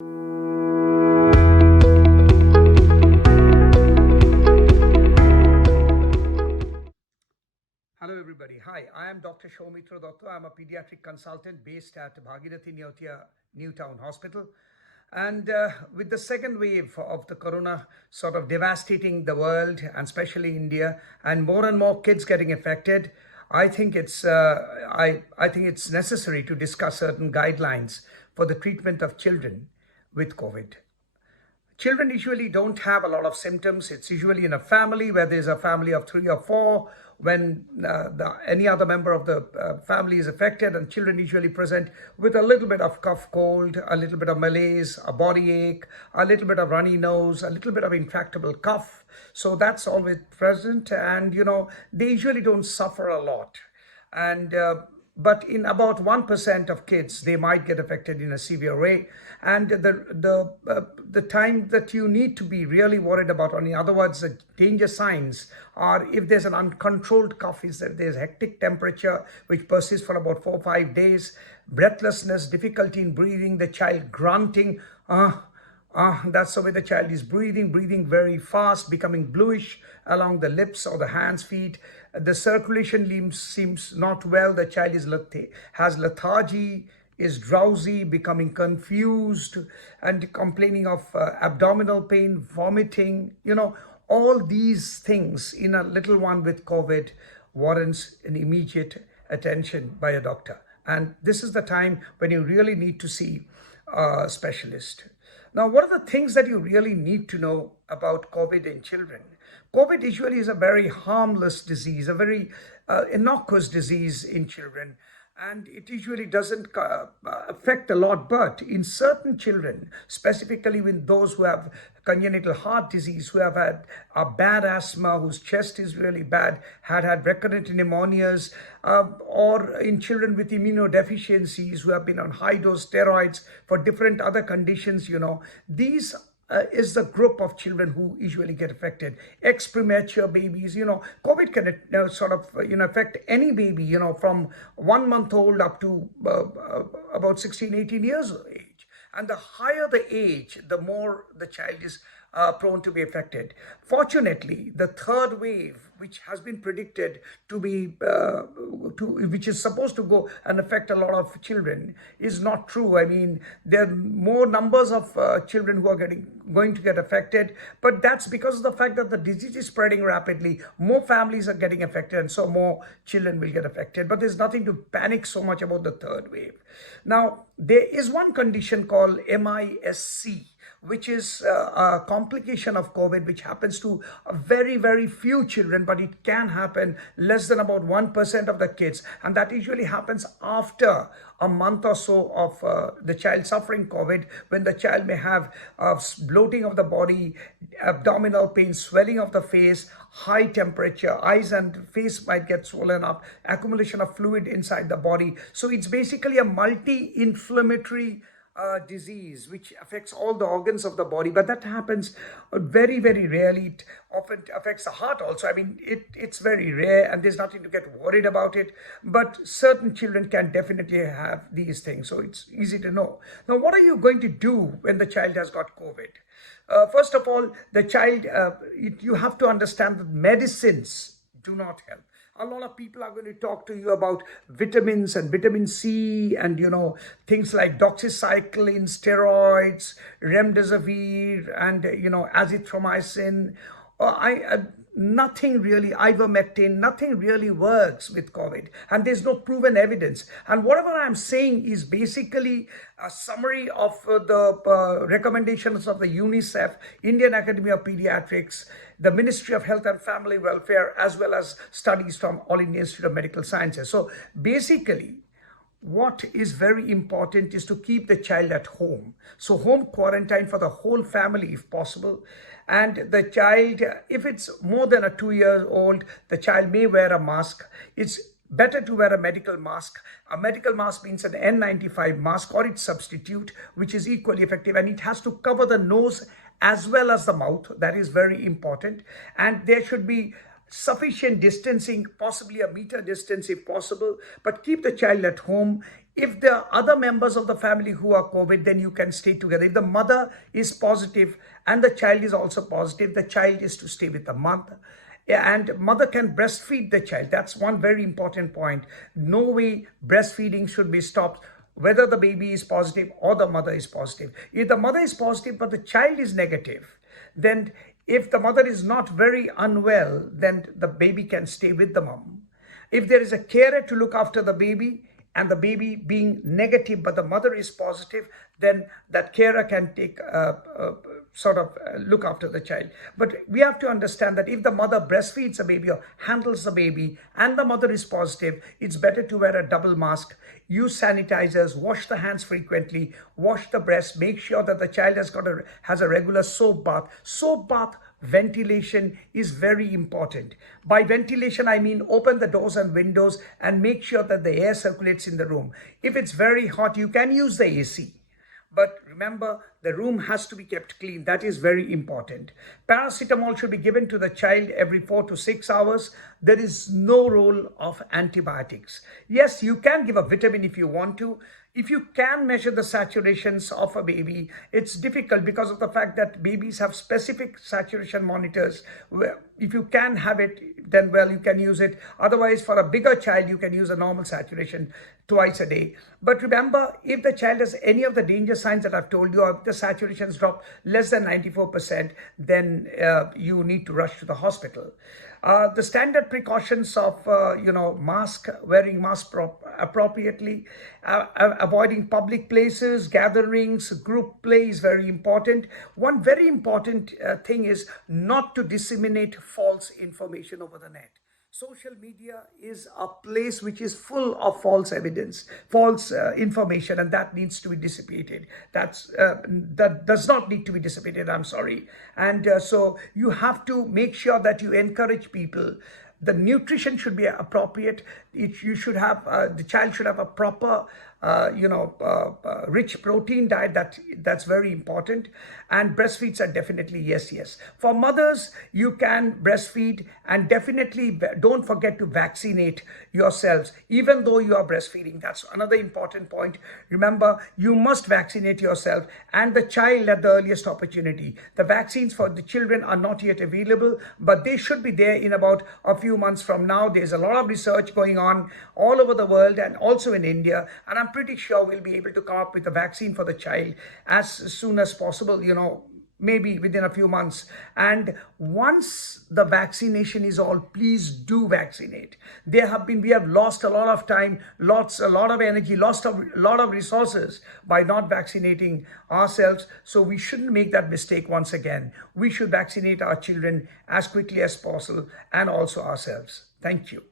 Hello, everybody. Hi, I am Dr. Soumitra.Life. I'm a pediatric consultant based at Bhagirathi Neotia Newtown Hospital. And with the second wave of the corona sort of devastating the world and especially India, and more kids getting affected, I think it's necessary to discuss certain guidelines for the treatment of children with COVID. Children usually don't have a lot of symptoms. It's usually in a family where there's a family of three or four. When any other member of the family is affected, and children usually present with a little bit of cough, cold, a little bit of malaise, a body ache, a little bit of runny nose, a little bit of intractable cough. So that's always present, and they usually don't suffer a lot. And but in about 1% of kids, they might get affected in a severe way. And the time that you need to be really worried about, or in other words, the danger signs are if there's an uncontrolled cough, is that there's hectic temperature which persists for about 4 or 5 days, breathlessness, difficulty in breathing, the child grunting, that's the way the child is breathing very fast, becoming bluish along the lips or the hands, feet. The circulation seems not well. The child has lethargy, is drowsy, becoming confused, and complaining of abdominal pain, vomiting. All these things in a little one with COVID warrants an immediate attention by a doctor. And this is the time when you really need to see a specialist. Now, what are the things that you really need to know about COVID in children? COVID usually is a very harmless disease, a very innocuous disease in children, and it usually doesn't affect a lot. But in certain children, specifically with those who have congenital heart disease, who have had a bad asthma, whose chest is really bad, had recurrent pneumonias, or in children with immunodeficiencies who have been on high dose steroids for different other conditions, these is the group of children who usually get affected. Ex-premature babies, COVID can sort of, affect any baby, from 1 month old up to about 16, 18 years of age. And the higher the age, the more the child is prone to be affected. Fortunately, the third wave, which has been predicted to be, which is supposed to go and affect a lot of children, is not true. I mean, there are more numbers of children who are going to get affected, but that's because of the fact that the disease is spreading rapidly. More families are getting affected, and so more children will get affected. But there's nothing to panic so much about the third wave. Now, there is one condition called MISC, which is a complication of COVID, which happens to very, very few children, but it can happen less than about 1% of the kids. And that usually happens after a month or so of the child suffering COVID, when the child may have bloating of the body, abdominal pain, swelling of the face, high temperature, eyes and face might get swollen up, accumulation of fluid inside the body. So it's basically a multi-inflammatory disease which affects all the organs of the body, but that happens very, very rarely. It often affects the heart also. I mean, it's very rare, and there's nothing to get worried about it, but certain children can definitely have these things, so it's easy to know. Now, what are you going to do when the child has got COVID? First of all, the child, you have to understand that medicines do not help. A lot of people are going to talk to you about vitamins and vitamin C and, things like doxycycline, steroids, remdesivir, and, azithromycin. Nothing really, ivermectin, nothing really works with COVID, and there's no proven evidence. And whatever I'm saying is basically a summary of the recommendations of the UNICEF, Indian Academy of Pediatrics, the Ministry of Health and Family Welfare, as well as studies from All India Institute of Medical Sciences. So basically, what is very important is to keep the child at home. So home quarantine for the whole family if possible. And the child, if it's more than a 2-year-old, the child may wear a mask. It's better to wear a medical mask. A medical mask means an N95 mask or its substitute, which is equally effective, and it has to cover the nose as well as the mouth. That is very important. And there should be sufficient distancing, possibly a meter distance if possible, but keep the child at home. If there are other members of the family who are COVID, then you can stay together. If the mother is positive and the child is also positive, the child is to stay with the mother. Yeah, and mother can breastfeed the child. That's one very important point. No way breastfeeding should be stopped, whether the baby is positive or the mother is positive. If the mother is positive but the child is negative, then if the mother is not very unwell, then the baby can stay with the mom. If there is a carer to look after the baby and the baby being negative but the mother is positive, then that carer can take look after the child. But we have to understand that if the mother breastfeeds the baby or handles the baby and the mother is positive, it's better to wear a double mask, use sanitizers, wash the hands frequently, wash the breast, make sure that the child has a regular soap bath. Soap bath ventilation is very important. By ventilation, I mean open the doors and windows and make sure that the air circulates in the room. If it's very hot, you can use the AC. But remember, the room has to be kept clean. That is very important. Paracetamol should be given to the child every 4 to 6 hours. There is no role of antibiotics. Yes, you can give a vitamin if you want to. If you can measure the saturations of a baby, it's difficult because of the fact that babies have specific saturation monitors. If you can have it, then well, you can use it. Otherwise, for a bigger child, you can use a normal saturation twice a day. But remember, if the child has any of the danger signs that I've told you, or if the saturations drop less than 94%, then you need to rush to the hospital. The standard precautions of, wearing mask appropriately, avoiding public places, gatherings, group play is very important. One very important thing is not to disseminate false information over the net. Social media is a place which is full of false evidence, false information, and that needs to be dissipated. That does not need to be dissipated, I'm sorry. And so you have to make sure that you encourage people. The nutrition should be appropriate. You should have, the child should have a proper, rich protein diet. That's very important. And breastfeeds are definitely yes. For mothers, you can breastfeed, and definitely don't forget to vaccinate yourselves, even though you are breastfeeding. That's another important point. Remember, you must vaccinate yourself and the child at the earliest opportunity. The vaccines for the children are not yet available, but they should be there in about a few months from now. There's a lot of research going on all over the world and also in India, and I'm pretty sure we'll be able to come up with a vaccine for the child as soon as possible, maybe within a few months. And once the vaccination is all, please do vaccinate. We have lost a lot of time, a lot of energy, lost a lot of resources by not vaccinating ourselves. So we shouldn't make that mistake once again. We should vaccinate our children as quickly as possible and also ourselves. Thank you.